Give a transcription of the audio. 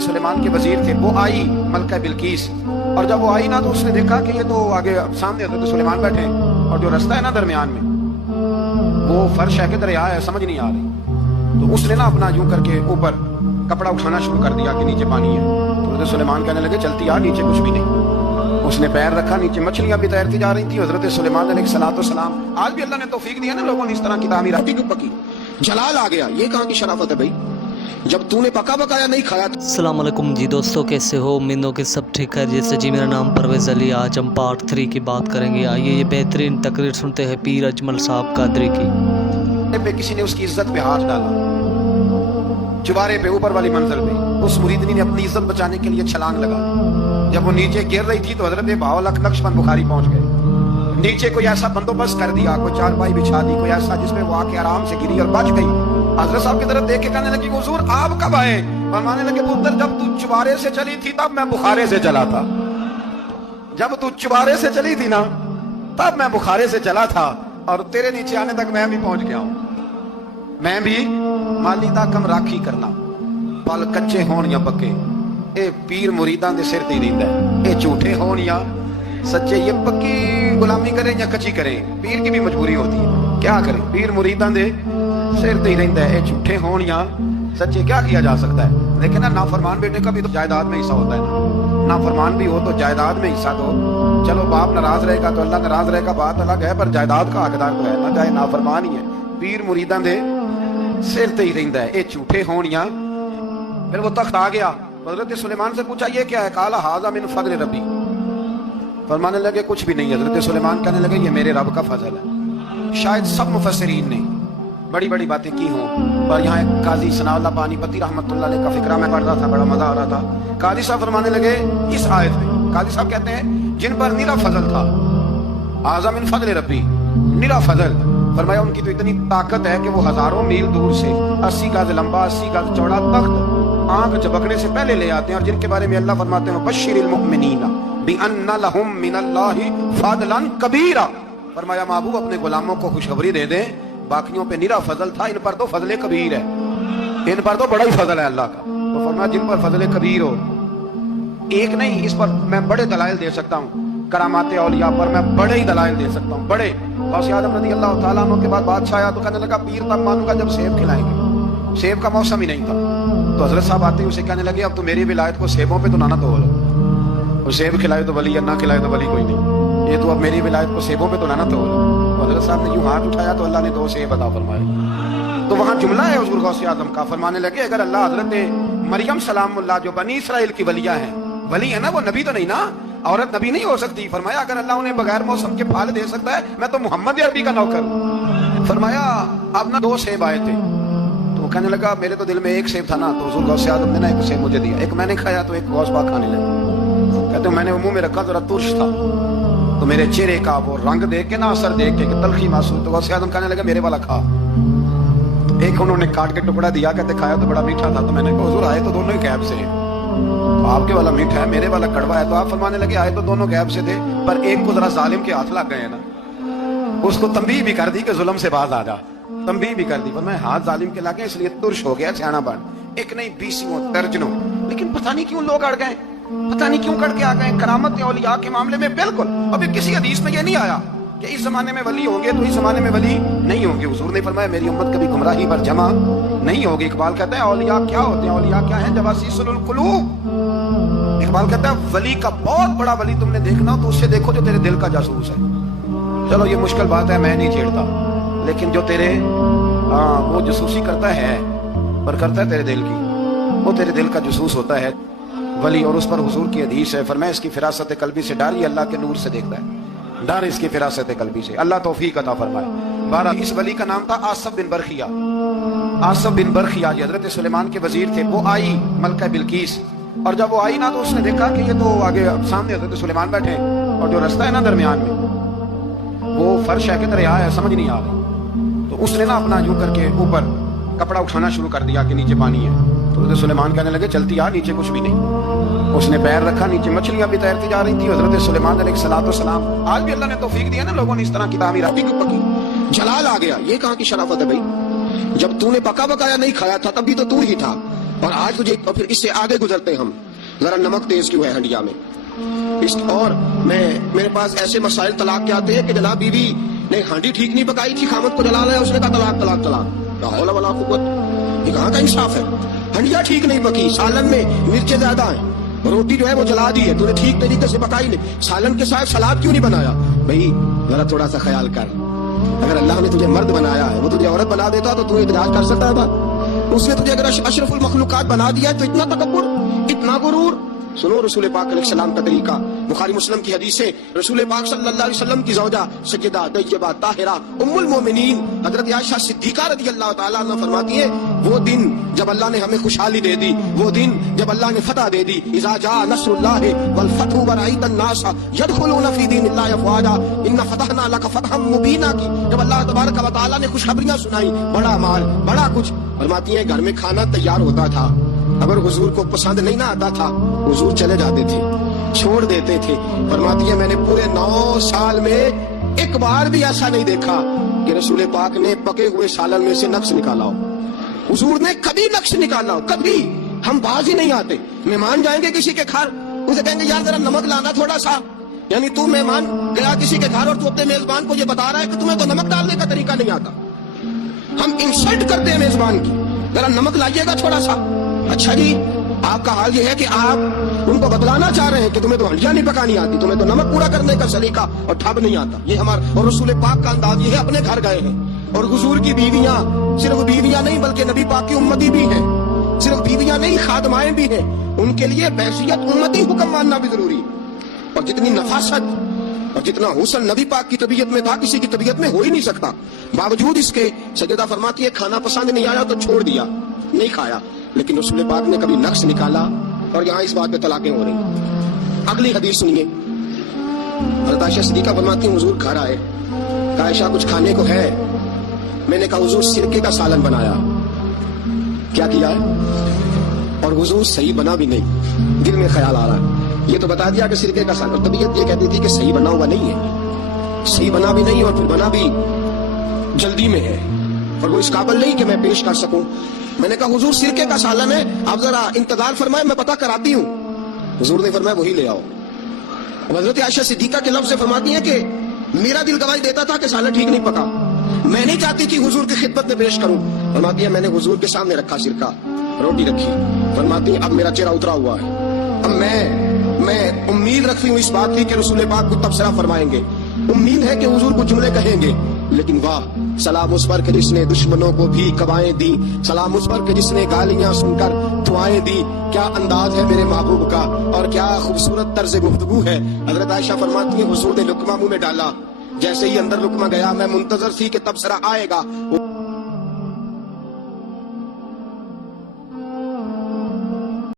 سلیمان کے وزیر تھے، وہ آئی ملکہ بلقیس، اور جب وہ آئی نا تو اس نے دیکھا کہ یہ تو آگے سامنے حضرت سلیمان بیٹھے ہیں، اور جو رستہ ہے نا درمیان میں وہ فرش ہے کہ دریا ہے، سمجھ نہیں آ رہی، تو اس نے نا اپنا یوں کر کے اوپر کپڑا اٹھانا شروع کر دیا کہ نیچے پانی ہے، تو حضرت سلیمان کہنے لگے چلتی آ، نیچے کچھ بھی نہیں۔ اس نے پیر رکھا، نیچے مچھلیاں بھی تیرتی جا رہی تھی۔ حضرت سلیمان علیہ الصلوۃ والسلام، آج بھی اللہ نے توفیق دی ہے نا لوگوں نے اس طرح کی تعمیرات کی پکی، جلال آ گیا، یہ کہاں کی شرافت ہے بھائی، جب تو نے پکا پکایا نہیں کھایا۔ السلام علیکم جی دوستو، کیسے ہو؟ امید ہو کہ سب ٹھیک ہے جیسے جی۔ میرا نام پرویز علی، آج ہم پارٹ 3 کی بات کریں گے۔ آئیے یہ بہترین تقریر سنتے ہیں پیر اجمل صاحب قادری کی۔ پہ کسی نے اس کی عزت پہ ہاتھ ڈالا، چوبارے پہ، اوپر والی منزل پہ، اس مریدنی نے اپنی عزت بچانے کے لیے چھلانگ لگا دی۔ جب وہ نیچے گر رہی تھی تو حضرت بہاولک نقشبند بخاری پہنچ گئے، نیچے کوئی ایسا بندوبست کر دیا، کوئی چارپائی بچھا دی، کوئی ایسا جس میں وہ آ کے آرام سے گری اور بچ گئی۔ حضرت صاحب کی طرف دیکھ کے کہنے لگی حضور آپ کب آئے؟ فرمانے لگے پتر جب تو چوبارے سے چلی تھی تب میں بخارے سے چلا تھا، جب تو چوبارے سے چلی تھی نا تب میں بخارے سے چلا تھا، اور تیرے نیچے آنے تک میں بھی پہنچ گیا ہوں۔ میں بھی مالی دا کم راکھی کرنا، پل کچے ہون یا پکے، اے پیر مریداں دے سر تے رہندا ہے، اے جھوٹے ہون یا سچے، یہ پکی غلامی کریں یا کچی کریں، پیر کی بھی مجبوری ہوتی ہے، کیا کریں، پیر مریداں دے سر تے رہندا ہے، اے جھوٹے ہون یا سچے، کیا کیا جا سکتا ہے۔ لیکن نافرمان بیٹے کا بھی تو جائیداد میں حصہ ہوتا ہے، نافرمان بھی ہو تو جائیداد میں حصہ دو۔ چلو باپ ناراض رہے گا تو اللہ ناراض رہے گا، بات الگ ہے، پر جائیداد کا حقدار تو ہے نا، چاہے نافرمان ہی ہے۔ پیر مریداں دے سر تے ہی رہندا ہے، اے جھوٹے ہون یا۔ پھر وہ تخت آ گیا، حضرت سلیمان سے پوچھا یہ کیا ہے؟ قال ھذا من فضل ربی، فرمانے لگے کچھ بھی نہیں۔ حضرت سلیمان کہنے لگے یہ میرے رب کا فضل ہے۔ شاید سب مفسرین نے بڑی بڑی باتیں کی ہوں، پر یہاں ایک قاضی ثناء اللہ بانی پتی رحمۃ اللہ علیہ کا فقرہ میں پڑھ رہا تھا، بڑا مزہ آ رہا تھا۔ قاضی صاحب فرمانے لگے اس آیت میں، قاضی صاحب کہتے ہیں جن پر نیرا فضل تھا، ھذا من فضل ربی، نیرا فضل، فرمایا ان کی تو اتنی طاقت ہے کہ وہ ہزاروں میل دور سے 80 گز لمبا 80 گز چوڑا تخت آنکھ جھپکنے سے پہلے لے آتے ہیں، اور جن کے بارے میں اللہ فرماتے ہیں بشر المؤمنین بان لہم من اللہ فضلا کبیرا، فرمایا محبوب اپنے غلاموں کو خوشخبری دے دیں، باقیوں پہ نیرا فضل تھا، ان پر تو فضل کبیر ہے، ان پر تو بڑا ہی فضل ہے اللہ کا۔ تو فرمایا جن پر فضل کبیر ہو، ایک نہیں، اس پر میں بڑے دلائل دے سکتا ہوں، کرامات اولیاء پر میں بڑے ہی دلائل دے سکتا ہوں، بڑے۔ غوث اعظم رضی اللہ تعالیٰ عنہ کے بعد بادشاہ آیا تو کہنے لگا پیر تب مانوں گا جب سیب کھلائیں گے، سیب کا موسم ہی نہیں تھا۔ تو حضرت صاحب آتے ہی اسے کہنے لگے اب تو میری ولایت کو سیبوں پہ تو نہ دو، اور سیب کھلائے تو ولی ہے، نہ کھلائے تو ولی کوئی نہیں، یہ تو اب میری ولایت کو سیبوں پہ تو نہ دو۔ حضرت صاحب نے یوں ہاتھ اٹھایا تو اللہ نے 2 سیب عطا فرمائے۔ تو وہاں جملہ ہے حضور غوث اعظم کا، فرمانے لگے اگر اللہ حضرت مریم سلام اللہ جو بنی اسرائیل کی ولیہ ہیں، ولی ہے نا، وہ نبی تو نہیں نا، عورت نبی نہیں ہو سکتی، فرمایا اگر اللہ انہیں بغیر موسم کے پھل دے سکتا ہے میں تو محمد عربی کا نوکر ہوں۔ فرمایا اب نہ 2 سیب آئے تھے، تو وہ کہنے لگا میرے تو دل میں 1 سیب تھا نا، تو حضور غوث اعظم نے نا 1 سیب مجھے دیا، ایک میں نے کھایا تو ایک غوث پاک کھانے لگے، کہتے ہیں میں نے منہ میں رکھا ذرا ترش تھا، تو میرے چہرے کا وہ رنگ دیکھ کے نا، اثر دیکھ کے کہ تلخی محسوس، تو غوث اعظم کہنے لگا میرے والا کھا، تو ایک انہوں نے کاٹ کے ٹکڑا دیا، کہتے کھایا تو بڑا میٹھا تھا، تو میں نے کہا حضور آئے تو دونوں ہی غیب سے ہیں، تو آپ کے والا میٹھا ہے میرے والا کڑوا ہے، تو آپ فرمانے لگے آئے تو دونوں غیب سے تھے، پر ایک کو ذرا ظالم کے ہاتھ لگ گئے نا، اس کو تنبیہ بھی کر دی کہ ظلم سے باز آ جا، تنبیہ بھی کر دی، پر میں ہاتھ ظالم کے لگے اس لیے ترش ہو گیا، سیانا بن، ایک نہیں 20 درجنوں، لیکن پتہ نہیں کیوں لوگ اڑ گئے، پتہ نہیں کیوں کر کے آ گئے کرامت اولیاء کے معاملے میں۔ بالکل ابھی کسی حدیث میں یہ نہیں آیا کہ اس زمانے میں ولی ہوں گے تو اس زمانے میں ولی نہیں ہوں گے، حضور نے فرمایا میری امت کبھی گمراہی پر جمع نہیں ہوگی۔ اقبال کہتا ہے اولیاء کیا ہوتے ہیں، اولیاء کیا ہیں؟ جواسیس القلوب۔ اقبال کہتا ہے ولی کا بہت بڑا ولی تم نے دیکھنا ہو تو اس سے دیکھو جو تیرے دل کا جاسوس ہے۔ چلو یہ مشکل بات ہے، میں نہیں چھیڑتا، لیکن جو تیرے وہ جاسوسی کرتا ہے، پر کرتا ہے تیرے دل کی، وہ تیرے دل کا جاسوس ہوتا ہے ولی، اور اس پر حضور کی حدیث ہے، فرمایا اس کی فراست قلبی سے ڈر، یہ اللہ کے نور سے دیکھتا ہے، ڈر اس کی فراست قلبی سے، اللہ توفیق عطا فرمائے۔ بارہ اس ولی کا نام تھا آصف بن برخیہ، آصف بن برخیہ یہ حضرت سلیمان کے وزیر تھے، وہ آئی ملکہ بلقیس، اور جب وہ آئی نا تو اس نے دیکھا کہ یہ تو آگے سامنے حضرت سلیمان بیٹھے ہیں، اور جو رستہ ہے نا درمیان میں وہ فرش ہے کہ دریا ہے، سمجھ نہیں آ رہی، تو اس نے نا اپنا یوں کر کے اوپر کپڑا اٹھانا شروع کر دیا کہ نیچے پانی ہے، تو حضرت سلیمان کہنے لگے چلتی آ، نیچے کچھ بھی نہیں۔ اس نے پیر رکھا، نیچے مچھلیاں بھی تیرتی جا رہی تھی۔ حضرت سلیمان علیہ الصلوۃ والسلام، آج بھی اللہ نے توفیق دی ہے نا لوگوں نے اس طرح کی تعمیرات کی پکی، جلال آ گیا، یہ کہاں کی شرافت ہے بھائی، جب تو نے پکا پکایا نہیں کھایا تھا تب بھی تو تو ہی تھا، اور آج تجھے اور پھر اس سے آگے گزرتے ہم ذرا نمک تیز کیوں ہے ہنڈیا میں اور میرے پاس ایسے مسائل طلاق کے آتے ہیں کہ جناب بیوی نے ہانڈی ٹھیک نہیں پکائی تھی، خامد کو جلا لایا، اس نے کہا طلاق طلاق طلاق، لا حول ولا قوت، یہ کہاں کا انصاف ہے؟ ہنڈیا ٹھیک نہیں پکی، سالن میں مرچیں زیادہ ہیں، روٹی جو ہے وہ جلا دی ہے، تو نے ٹھیک طریقے سے پکائی نہیں، سالن کے ساتھ سلاد کیوں نہیں بنایا؟ بھائی ذرا تھوڑا سا خیال کر، اگر اللہ نے تجھے مرد بنایا ہے، وہ تجھے عورت بنا دیتا تو اعتراض کر سکتا تھا؟ اس نے تجھے اگر اشرف المخلوقات بنا دیا ہے تو اتنا تکبر، اتنا غرور؟ سنو رسول پاک علیہ السلام کا طریقہ، بخاری مسلم کی حدیث ہے، رسول پاک صلی اللہ علیہ وسلم کی زوجہ سیدہ طیبہ طاہرہ ام المومنین حضرت عائشہ صدیقہ رضی اللہ تعالیٰ عنہ فرماتی ہے، وہ دن جب اللہ نے ہمیں خوشحالی دے دی، وہ دن جب اللہ نے فتح دے دی، اذا جاء نصر اللہ والفتح ورأیت الناس یدخلون فی دین اللہ افواجا ان فتحنا لک فتحا مبینا کی، جب اللہ تبارک و تعالیٰ نے خوشخبریاں سنائی، بڑا مال بڑا کچھ، فرماتی ہے گھر میں کھانا تیار ہوتا تھا، اگر حضور کو پسند نہیں نہ آتا تھا حضور چلے جاتے تھے، چھوڑ دیتے تھے۔ فرماتی ہے میں نے پورے 9 سال میں ایک بار بھی ایسا نہیں دیکھا کہ رسول پاک نے پکے ہوئے سالن میں سے نقص نکالا ہو، حضور نے کبھی نقص نکالا ہو، کبھی۔ ہم باز ہی نہیں آتے، مہمان جائیں گے کسی کے گھر، اسے کہیں گے یار ذرا نمک لانا تھوڑا سا، یعنی تو مہمان گیا کسی کے گھر اور تو اپنے میزبان کو یہ بتا رہا ہے کہ تمہیں تو نمک ڈالنے کا طریقہ نہیں آتا۔ ہم انسلٹ کرتے ہیں میزبان کی، ذرا نمک لائیے گا تھوڑا سا۔ اچھا جی آپ کا حال یہ ہے کہ آپ ان کو بتلانا چاہ رہے ہیں کہ تمہیں تو ہنڈیاں نہیں پکانی آتی، تمہیں تو نمک پورا کرنے کا سلیقہ اور ٹھب نہیں آتا، یہ ہمارا اور رسول پاک کا انداز یہ ہے۔ اپنے گھر گئے ہیں اور حضور کی بیویاں صرف بیویاں نہیں بلکہ نبی پاک کی امتی بھی ہیں، صرف بیویاں نہیں خادمائیں بھی ہیں، ان کے لیے بحیثیت امتی حکم ماننا بھی ضروری ہے۔ اور جتنی نفاست اور جتنا حسن نبی پاک کی طبیعت میں تھا کسی کی طبیعت میں ہو ہی نہیں سکتا، باوجود اس کے سیدہ فرماتی ہے کھانا پسند نہیں آیا تو چھوڑ دیا، نہیں کھایا، لیکن رسول پاک نے کبھی نقص نکالا، اور یہاں اس بات پہ طلاقیں ہو رہی۔ اگلی حدیث سنیے، حضرت عائشہ صدیقہ فرماتی ہیں حضور گھر آئے، کہا عائشہ کچھ کھانے کو ہے؟ میں نے کہا حضور سرکے کا سالن بنایا۔ کیا کیا ہے؟ اور حضور صحیح بنا بھی نہیں، دل میں خیال آ رہا ہے، یہ تو بتا دیا کہ سرکے کا سالن، اور طبیعت یہ کہتی تھی کہ صحیح بنا ہوا نہیں ہے، صحیح بنا بھی نہیں، اور پھر بنا بھی جلدی میں ہے، اور وہ اس قابل نہیں کہ میں پیش کر سکوں۔ میں نے کہا حضور سرکے کا سالن ہے، آپ ذرا انتظار فرمائے میں پتہ کراتی ہوں۔ حضور نے فرمایا وہی لے آؤ۔ حضرت عائشہ صدیقہ کے لفظ سے فرماتی ہیں کہ میرا دل گواہی دیتا تھا کہ سالن ٹھیک نہیں پکا، میں نہیں چاہتی تھی حضور کی خدمت میں پیش کروں۔ فرماتی ہے میں نے حضور کے سامنے رکھا سرکہ، روٹی رکھی، فرماتی ہیں اب میرا چہرہ اترا ہوا ہے، اب میں امید رکھتی ہوں اس بات کی کہ رسول پاک کو تبصرہ فرمائیں گے، امید ہے کہ حضور کو جملے کہیں گے، لیکن واہ سلام اس پر کہ جس نے دشمنوں کو بھی کوائیں دی، سلام اس پر کہ جس نے گالیاں سن کر دعائیں دی، کیا انداز ہے میرے محبوب کا اور کیا خوبصورت طرز گفتگو ہے۔ حضرت عائشہ فرماتی ہیں حضور نے لقمہ منہ میں ڈالا، جیسے ہی اندر لقمہ گیا میں منتظر تھی کہ تبصرہ آئے گا۔